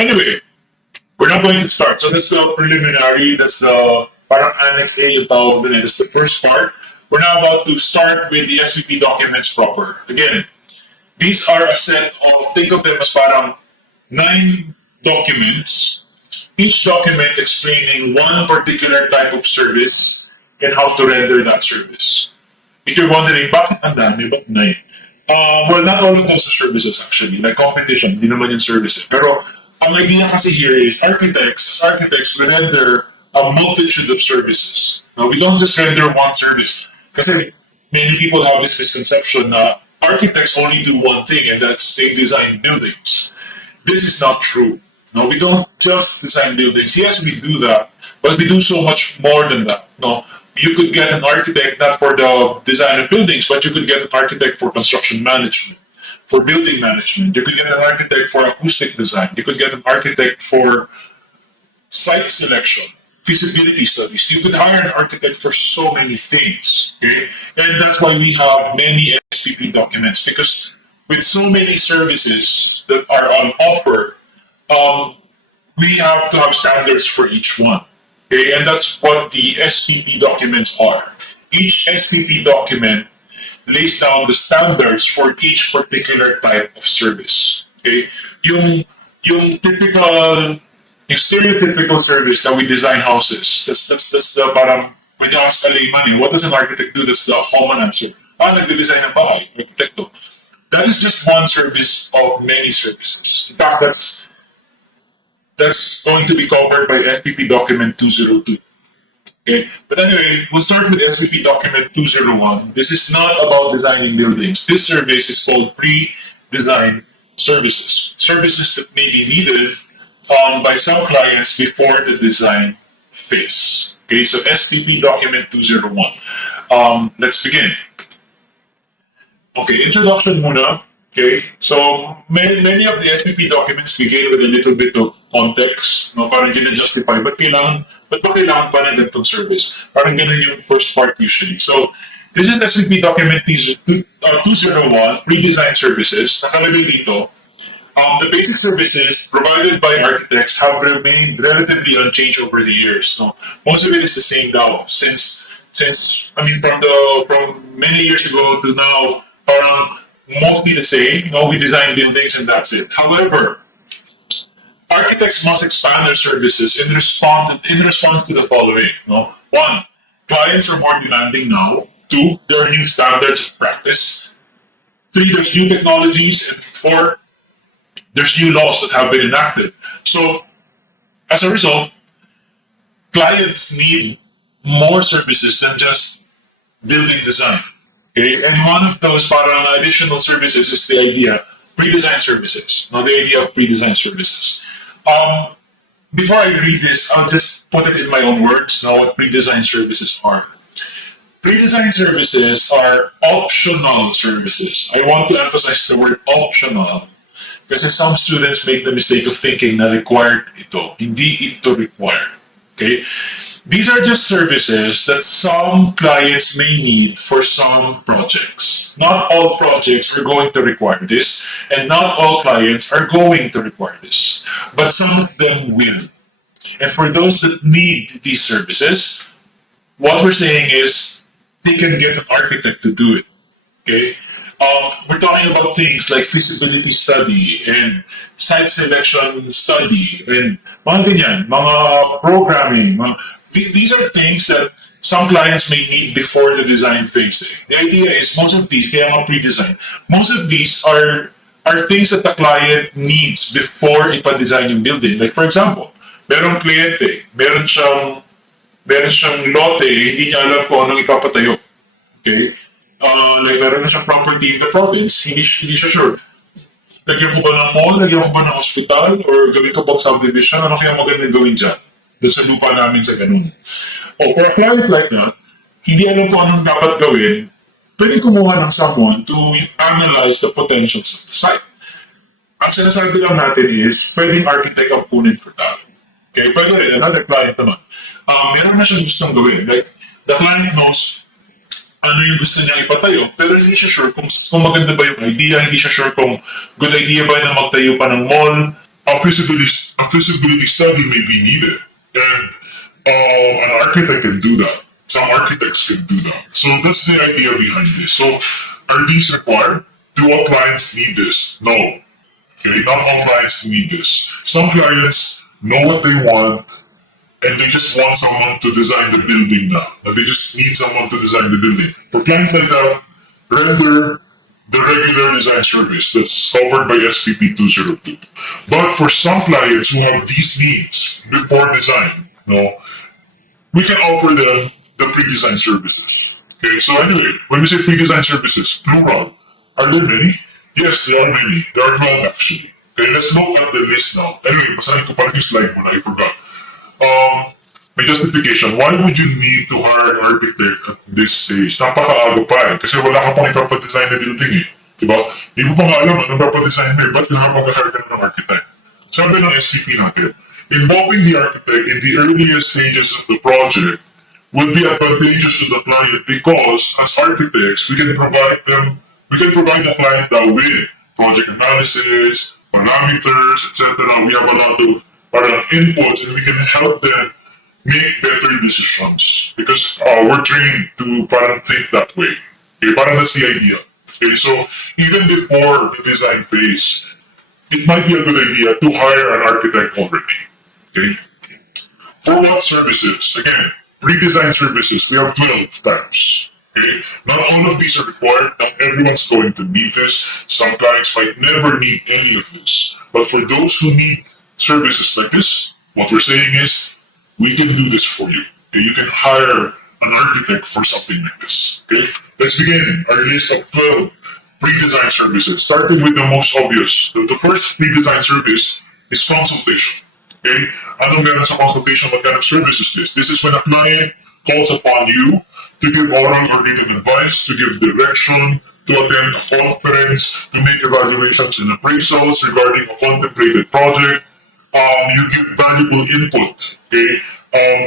Anyway, we're not going to start. So that's the preliminary. That's the parang Annex A yung tawag dun eh. That's the first part. We're now about to start with the SPP documents proper. Again, these are a set of, think of them as parang 9 documents, each document explaining one particular type of service and how to render that service. If you're wondering, bakit ang dami, ba't 9? Well, not all of those are services actually. Like competition, hindi naman yung services. Pero ang idea kasi here is architects, we render a multitude of services. Now, we don't just render one service. Kasi many people have this misconception na architects only do one thing, and that's they design buildings. This is not true. No, we don't just design buildings. Yes, we do that, but we do so much more than that. No, you could get an architect not for the design of buildings, but you could get an architect for construction management, for building management. You could get an architect for acoustic design. You could get an architect for site selection, feasibility studies. You could hire an architect for so many things. Okay, and that's why we have many SPP documents, because with so many services that are on offer, we have to have standards for each one. Okay, and that's what the SPP documents are. Each SPP document lays down the standards for each particular type of service. Okay, yung typical, yung stereotypical service that we design houses. That's the parang when you ask a layman, what does an architect do? That's the common answer. Nagde-design ng bahay, arkitekto. That is just one service of many services. In fact, that's going to be covered by SPP document 202. Okay, but anyway, we'll start with SPP document 201. This is not about designing buildings. This service is called pre-design services. Services that may be needed by some clients before the design phase. Okay, so SPP document 201. Let's begin. Okay, introduction muna. Okay, so many of the SPP documents begin with a little bit of context. No, parang gina-justify, ba't ba kailangan pa ng ganitong service? Parang ganun yung first part usually. So, this is SPP document 201, pre-design services. Nakalagay dito, the basic services provided by architects have remained relatively unchanged over the years. No? Most of it is the same now. Since I mean, from many years ago to now, parang mostly the same. No, we design buildings and that's it. However, architects must expand their services in response to the following. No? 1, clients are more demanding now. 2, there are new standards of practice. 3, there's new technologies. And 4, there's new laws that have been enacted. So, as a result, clients need more services than just building design. Okay, and one of those parang additional services is the idea pre-design services. Now, the idea of pre-design services. Before I read this, I'll just put it in my own words. Now, what pre-design services are. Pre-design services are optional services. I want to emphasize the word optional because some students make the mistake of thinking na required ito. Hindi ito required. Okay. These are just services that some clients may need for some projects. Not all projects are going to require this, and not all clients are going to require this. But some of them will. And for those that need these services, what we're saying is they can get an architect to do it. Okay? We're talking about things like feasibility study and site selection study and mga ganyan, mga programming. These are things that some clients may need before the design phase. The idea is most of these, kaya mga pre-design, most of these are things that the client needs before ipa-design yung building. Like for example, merong kliyente, meron siyang lote, hindi niya alam kung anong ipapatayo. Okay? Like meron na siyang property in the province, hindi siya sure. Lagyan ko ba ng mall, lagyan ko ba ng hospital, or gawin ko bang subdivision, ano kaya magandang gawin dyan? Doon sa lupa namin sa ganun. O for a client like that, hindi alam kung anong dapat gawin, pwede kumuha ng someone to analyze the potentials of the site. Ang sinasabi lang natin is, pwedeng architect ang kunin for that. Okay, pwede rin, another client naman. Meron na siyang gustong gawin. Like, the client knows ano yung gusto niya ipatayo, pero hindi siya sure kung maganda ba yung idea, hindi siya sure kung good idea ba na magtayo pa ng mall, a feasibility study may be needed. And an architect can do that. Some architects can do that. So that's the idea behind this. So are these required? Do all clients need this? No. Okay, not all clients need this. Some clients know what they want and they just want someone to design the building now. And they just need someone to design the building. For clients like that, render the regular design service that's covered by SPP 202. But for some clients who have these needs before design, no, we can offer them the pre-design services. Okay, so anyway, when we say pre-design services, plural, are there many? Yes, there are many. There are 12 actually. Okay, let's look at the list now. Anyway, basahin ko pala yung slide mo na, I forgot. May justification. Why would you need to hire an architect at this stage? Napakaaga pa eh. Kasi wala ka pang ipapadesign na building eh. Diba? Hindi mo pa nga alam anong papadesign mo eh. Ba't kailangan mag-hire ka na ng architect? Sabi ng SPP natin, involving the architect in the earliest stages of the project would be advantageous to the client because as architects, we can provide the client now with project analysis, parameters, etc. We have a lot of inputs and we can help them make better decisions because we're trained to think that way. Okay, that's the idea. Okay, so even before the design phase, it might be a good idea to hire an architect already. Okay? For what services? Again, pre-design services, we have 12 types. Okay? Not all of these are required. Not everyone's going to need this. Some clients might never need any of this. But for those who need services like this, what we're saying is, we can do this for you. Okay? You can hire an architect for something like this. Okay? Let's begin our list of 12 pre-design services, starting with the most obvious. The first pre-design service is consultation. Okay? Anong meron sa consultation? What kind of service is this? This is when a client calls upon you to give oral or written advice, to give direction, to attend a conference, to make evaluations and appraisals regarding a contemplated project. You give valuable input, okay,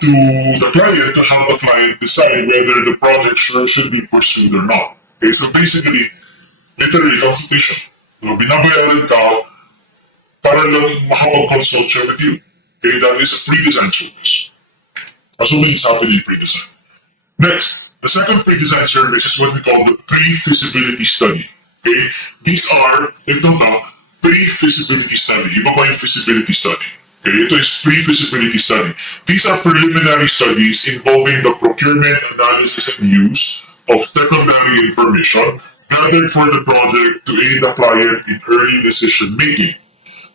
to the client to help the client decide whether the project should be pursued or not. Okay, so basically, literally consultation. So, binabayaran ka para lang makapag-consult siya with you. Okay, that is a pre-design service. Assuming it's happening pre-design. Next, the second pre-design service is what we call the pre-feasibility study. Okay, these are, ito na, pre-feasibility study. Iba pa yung feasibility study. Okay, ito is pre-feasibility study. These are preliminary studies involving the procurement, analysis, and use of secondary information gathered for the project to aid the client in early decision making.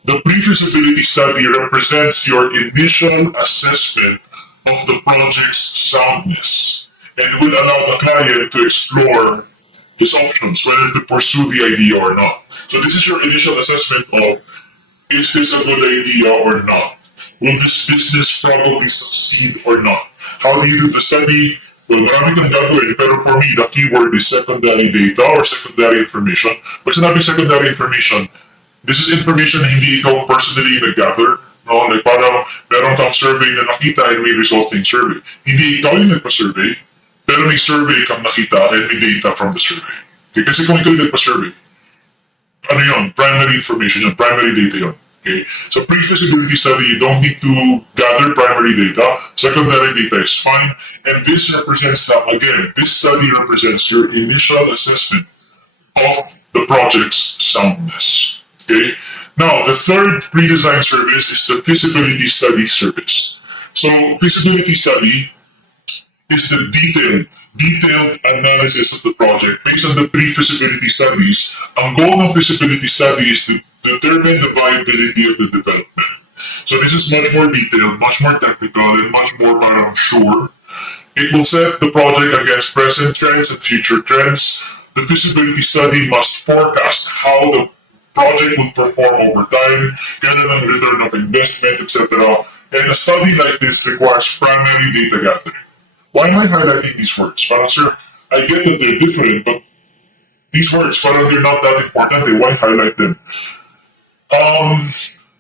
The pre-feasibility study represents your initial assessment of the project's soundness and will allow the client to explore his options, whether to pursue the idea or not. So this is your initial assessment of, is this a good idea or not? Will this business probably succeed or not? How do you do the study? Well, marami kang gagawin, pero for me, the keyword is secondary data or secondary information. Pag sinabing secondary information, this is information na hindi ikaw personally nag-gather. No? Like parang meron kang survey na nakita and may resulting survey. Hindi ikaw yung nagpa-survey, pero may survey kang nakita and may data from the survey. Okay? Kasi kung ikaw yung nagpa-survey, ano yun? Primary information yun, primary data yun. Okay? So pre-feasibility study, you don't need to gather primary data. Secondary data is fine. And this represents now, again, this study represents your initial assessment of the project's soundness. Okay? Now, the third pre-design service is the feasibility study service. So feasibility study is the detailed analysis of the project based on the pre-feasibility studies. Ang goal ng feasibility study is to determine the viability of the development. So this is much more detailed, much more technical, and much more parang sure. It will set the project against present trends and future trends. The feasibility study must forecast how the project will perform over time, kailan ang return of investment, etc. And a study like this requires primary data gathering. Why am I highlighting these words? Parang, sir, I get that they're different, but these words, parang they're not that important. Why highlight them?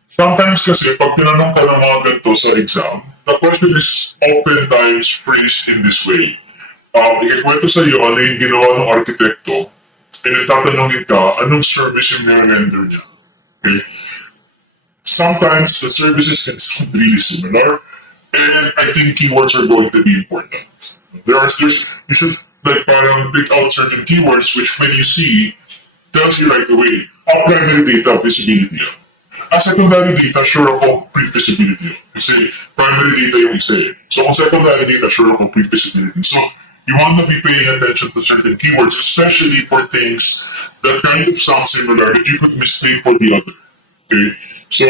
Sometimes kasi, pag tinanong ka ng mga ganito sa exam, the question is oftentimes phrased in this way. Ikikwento sa iyo ano yung ginawa ng arkitekto, and itatanungin ka, anong service yung render niya? Okay? sometimes the services can sound really similar, and I think keywords are going to be important. You should like parang pick out certain keywords which when you see tells you right away, primary data visibility. Secondary data, sure ako pre-feasibility. Kasi primary data yung isa eh. So kung secondary data, sure ako pre-feasibility. So you want to be paying attention to certain keywords, especially for things that kind of sound similar that you could mistake for the other. Okay? So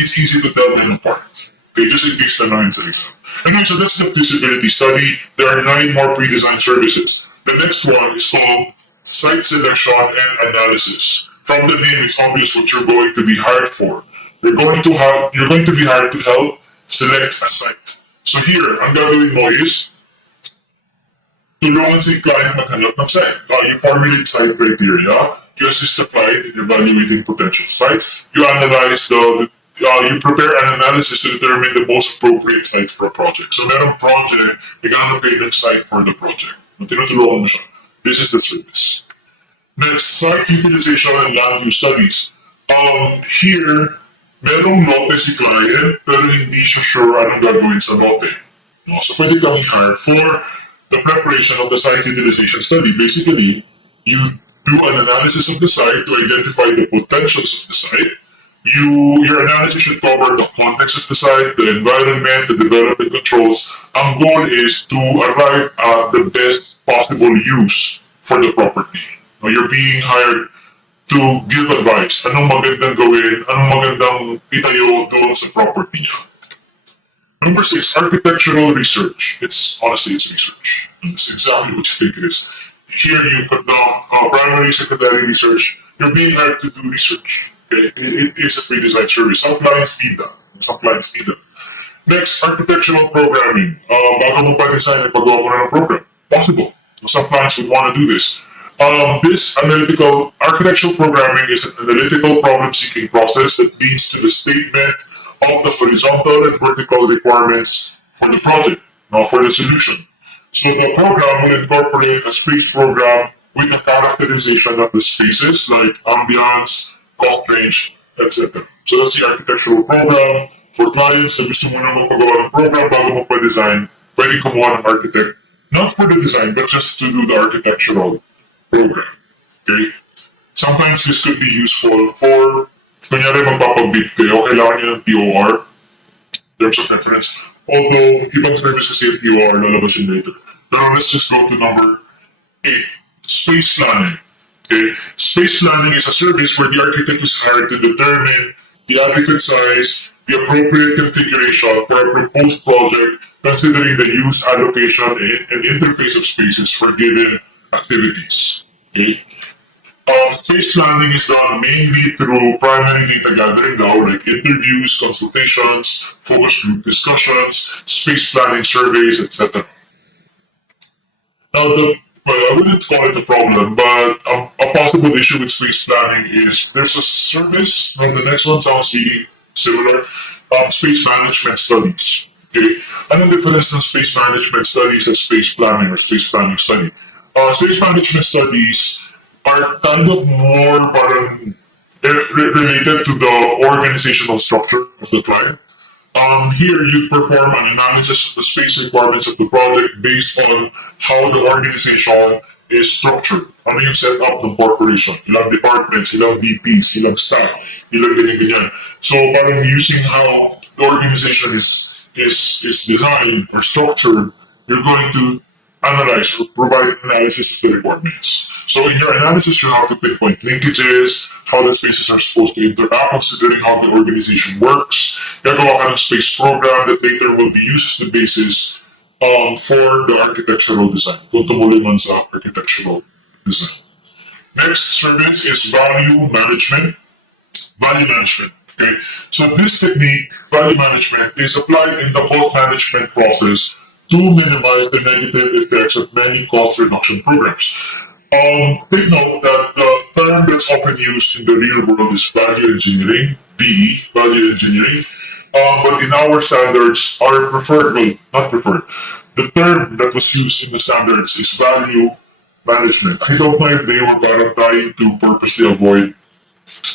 it's easy to tell them apart. Okay, just in case the lines are exam. Anyway, so that's the feasibility study. There are 9 more pre-designed services. The next one is called site selection and analysis. From the name, it's obvious what you're going to be hired for. You're going to be hired to help select a site. So here, ang gagawin mo is tulungan si client maghanap ng site. You formulate site criteria. You assist the client in evaluating potential sites. You analyze you prepare an analysis to determine the most appropriate site for a project. So merong project, naghanap kayo ng site for the project. Tinutulungan mo siya. This is the service. Next, site utilization and land use studies. Here, merong note si client, pero hindi siya sure anong gagawin sa note. No? So pwede kami hire for the preparation of the site utilization study. Basically, you do an analysis of the site to identify the potentials of the site. Your analysis should cover the context of the site, the environment, the development controls. Ang goal is to arrive at the best possible use for the property. You're being hired to give advice. Anong magandang gawin, anong magandang itayo doon sa property niya. Number 6, architectural research. Honestly, it's research. It's exactly what you think it is. Here you conduct primary, secondary research. You're being hired to do research. Okay? It is a pre-designed service. Some clients need that. Some clients need that. Next, architectural programming. Bago mo pa-design, ipagawa mo na ng program. Possible. So some clients would want to do this. This architectural programming is an analytical problem-seeking process that leads to the statement of the horizontal and vertical requirements for the project, not for the solution. So the program will incorporate a space program with a characterization of the spaces like ambience, cost range, etc. So that's the architectural program. For clients na gusto mo na magpagawa ng program bago mo pa-design, pwede kumuha ng architect, not for the design, but just to do the architectural program. Okay? Sometimes this could be useful for, kunyari magpapabid kayo, kailangan niya ng TOR, terms of reference. Although, ibang service kasi yung TOR, lalabas yun later. Pero let's just go to number 8, space planning. Okay? Space planning is a service where the architect is hired to determine the adequate size, the appropriate configuration for a proposed project, considering the use, allocation, and interface of spaces for given activities. Okay? Space planning is done mainly through primary data gathering now, like interviews, consultations, focus group discussions, space planning surveys, etc. Now, I wouldn't call it a problem, but a possible issue with space planning is there's a service, and the next one sounds really similar, space management studies. Okay? Anong difference ng space management studies and space planning or space planning study? Space management studies are kind of more related to the organizational structure of the client. Here, you perform an analysis of the space requirements of the project based on how the organization is structured. Ano yung setup ng corporation? Ilang departments, ilang VPs, ilang staff, ilang ganyan-ganyan. So, parang using how the organization is designed or structured, you're going to analyze or provide analysis of the requirements. So in your analysis, you have to pinpoint linkages, how the spaces are supposed to interact, considering how the organization works. Gagawa ka ng space program that later will be used as the basis for the architectural design. Kung tumuloy man sa architectural design. Next service is value management. Value management. Okay, so this technique, value management, is applied in the cost management process to minimize the negative effects of many cost reduction programs. Take note that the term that's often used in the real world is value engineering, VE, value engineering. But in our standards, our preferred, well, not preferred, the term that was used in the standards is value management. I don't know if they were trying to purposely avoid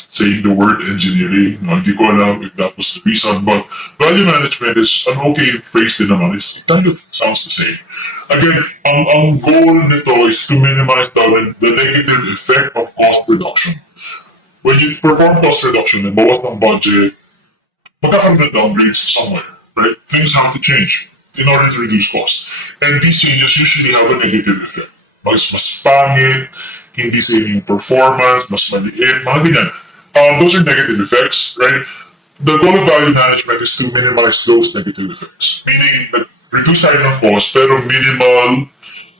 saying the word engineering. Hindi ko alam if that was the reason, but value management is an okay phrase din naman. It kind of sounds the same. Again, ang goal nito is to minimize the negative effect of cost reduction. When you perform cost reduction and bawas ng budget, magkakaroon ng downgrades somewhere, right? Things have to change in order to reduce cost. And these changes usually have a negative effect. Mas pangit, hindi same yung performance, mas maliit, mga ganyan. Those are negative effects, right? The goal of value management is to minimize those negative effects. Meaning, reduce tayo ng cost, pero minimal,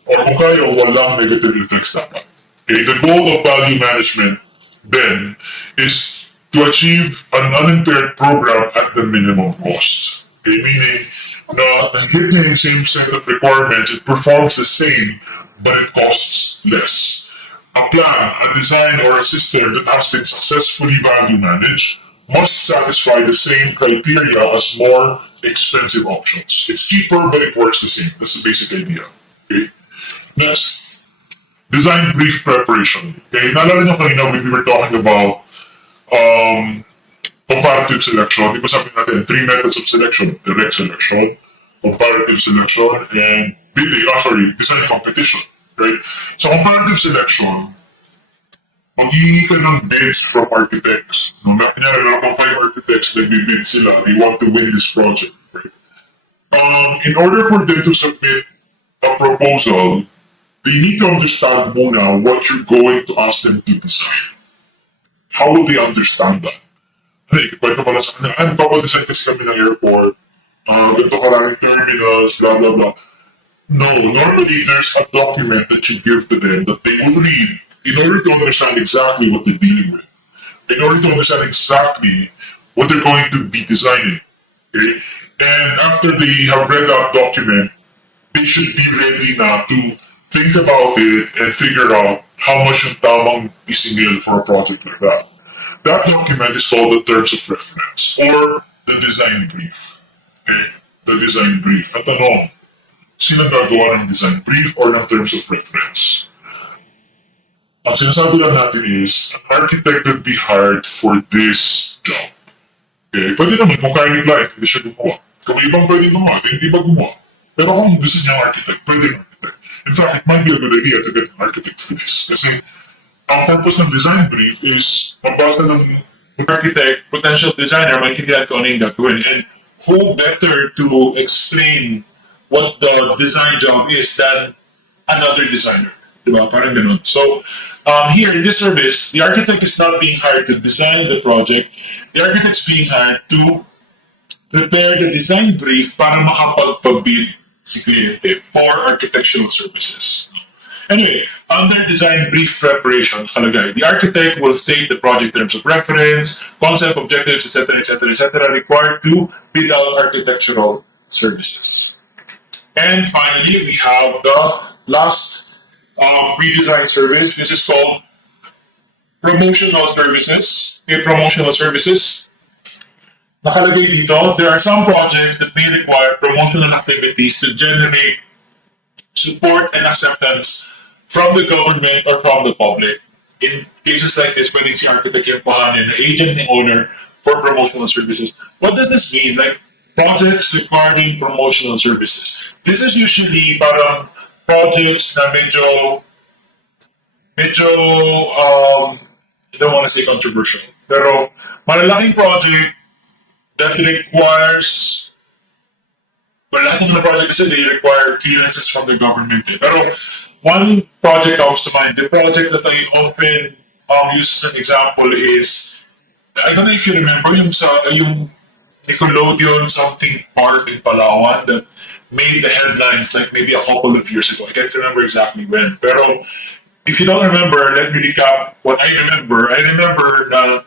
or kung kaya, walang negative effects dapat. Okay? The goal of value management, then, is to achieve an unimpaired program at the minimum cost. Okay? Meaning, hit the same set of requirements, it performs the same, but it costs less. A plan, a design, or a system that has been successfully value managed must satisfy the same criteria as more expensive options. It's cheaper, but it works the same. That's the basic idea. Okay? Next, design brief preparation. Okay, naalala nyo kanina when we were talking about comparative selection. Di ba sabi natin, 3 methods of selection: direct selection, comparative selection, and design competition. Right? So comparative selection, mag-iingi ka ng bids from architects. No, meron ako 5 architects na bid sila. They want to win this project. Right? In order for them to submit a proposal, they need to understand muna what you're going to ask them to design. How will they understand that? Hey, kwento pala sa kanila, papadesign kasi kami ng airport, ganito karaming terminals, blah, blah, blah. No, normally there's a document that you give to them that they will read in order to understand exactly what they're dealing with, in order to understand exactly what they're going to be designing. Okay? And after they have read that document, they should be ready now to think about it and figure out how much yung tamang isingil for a project like that. That document is called the terms of reference or the design brief. Okay? The design brief. At ano, sino gagawa ng design brief or ng terms of reference? Ang sinasabi lang natin is, an architect could be hired for this job. Okay? Pwede naman kung kaya ni client, hindi siya gumawa. Kung ibang pwede gumawa, hindi ba gumawa? Pero kung gusto niya architect, pwede ng architect. In fact, it might be a good idea to get an architect for this. Kasi ang purpose ng design brief is mabasa ng architect, potential designer, maintindihan ko ano yung gagawin. And who better to explain what the design job is than another designer. Diba? Parang ganun. So, here in this service, the architect is not being hired to design the project. The architect is being hired to prepare the design brief para makapagpabid si kliyente for architectural services. Anyway, under design brief preparation, nakalagay, the architect will state the project terms of reference, concept, objectives, etc., etc., etc., required to bid out architectural services. And finally, we have the last pre-design service. This is called promotional services. Okay, promotional services. Nakalagay dito, there are some projects that may require promotional activities to generate support and acceptance from the government or from the public. In cases like this, pwedeng si architect yung pahanin na agent ng owner for promotional services. What does this mean? Like, projects requiring promotional services. This is usually parang projects na medyo, I don't want to say controversial, pero malalaking project that requires, well, lahat ng project kasi they require clearances from the government. Pero one project comes to mind. The project that I often use as an example is, I don't know if you remember yung Nickelodeon something park in Palawan that made the headlines like maybe a couple of years ago. I can't remember exactly when. Pero if you don't remember, let me recap what I remember. I remember na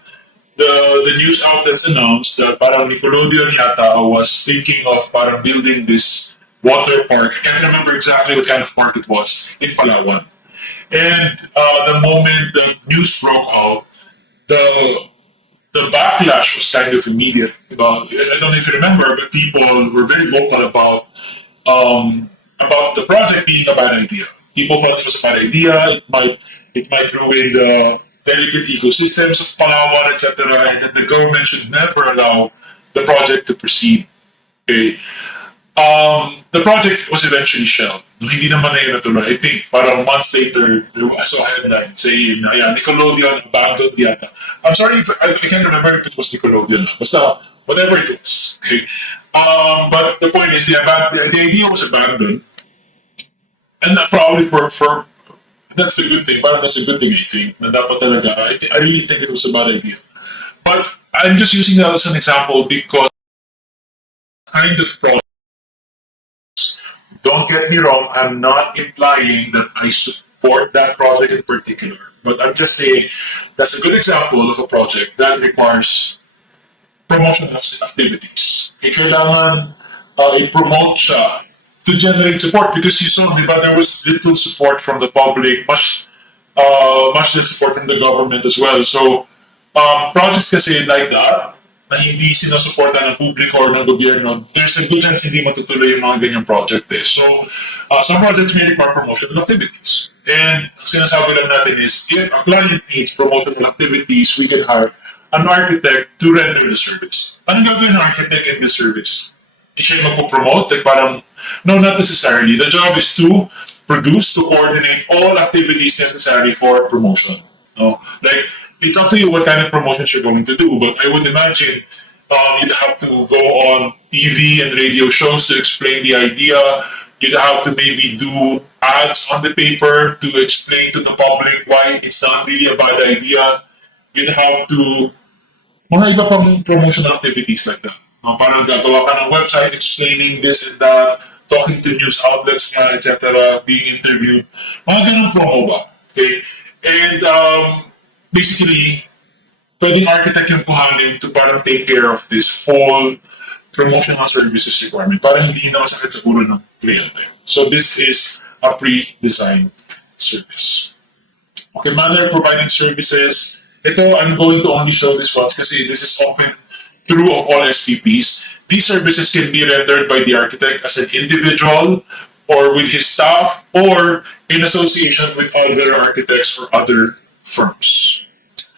the news outlets announced that parang Nickelodeon yata was thinking of parang building this water park. I can't remember exactly what kind of park it was in Palawan. And the moment the news broke out, the backlash was kind of immediate. I don't know if you remember, but people were very vocal about the project being a bad idea. People thought it was a bad idea. It might ruin delicate ecosystems of Palawan, etc., and that the government should never allow the project to proceed. Okay. The project was eventually shelved. No, hindi naman na yun natuloy. I think parang months later, I saw a headline saying, yeah, Nickelodeon abandoned yata. I'm sorry if I can't remember if it was Nickelodeon. Basta, whatever it was. Okay. But the point is, the idea was abandoned. And probably for that's the good thing. Parang that's a good thing, I think. Na dapat talaga, I really think it was a bad idea. But I'm just using that as an example because kind of problem. Don't get me wrong, I'm not implying that I support that project in particular. But I'm just saying that's a good example of a project that requires promotion of activities. Kailangan i-promote siya to generate support because you saw, di ba, there was little support from the public, much less support from the government as well. So, projects kasi like that, na hindi sinusuporta ng publiko or ng gobyerno, there's a good chance hindi matutuloy yung mga ganyang project eh. So, some projects may require promotional activities. And ang sinasabi lang natin is, if a client needs promotional activities, we can hire an architect to render the service. Anong gagawin ng architect in this service? Siya yung magpo-promote? Like parang, no, not necessarily. The job is to produce, to coordinate all activities necessary for promotion. No? Like, it's up to you what kind of promotions you're going to do, but I would imagine you'd have to go on TV and radio shows to explain the idea. You'd have to maybe do ads on the paper to explain to the public why it's not really a bad idea. You'd have to mga iba pang promotional activities like that. Parang gagawa ka ng website explaining this and that, talking to news outlets nga, etc., being interviewed. Mga ganun promo ba? Okay? And basically, pwedeng architect yung kuhanin to parang take care of this whole promotional services requirement para hindi na masakit sa ulo ng kliyente. So this is a pre-designed service. Okay, manner of providing services. Ito, I'm going to only show this once kasi this is often true of all SPPs. These services can be rendered by the architect as an individual or with his staff or in association with other architects or other firms.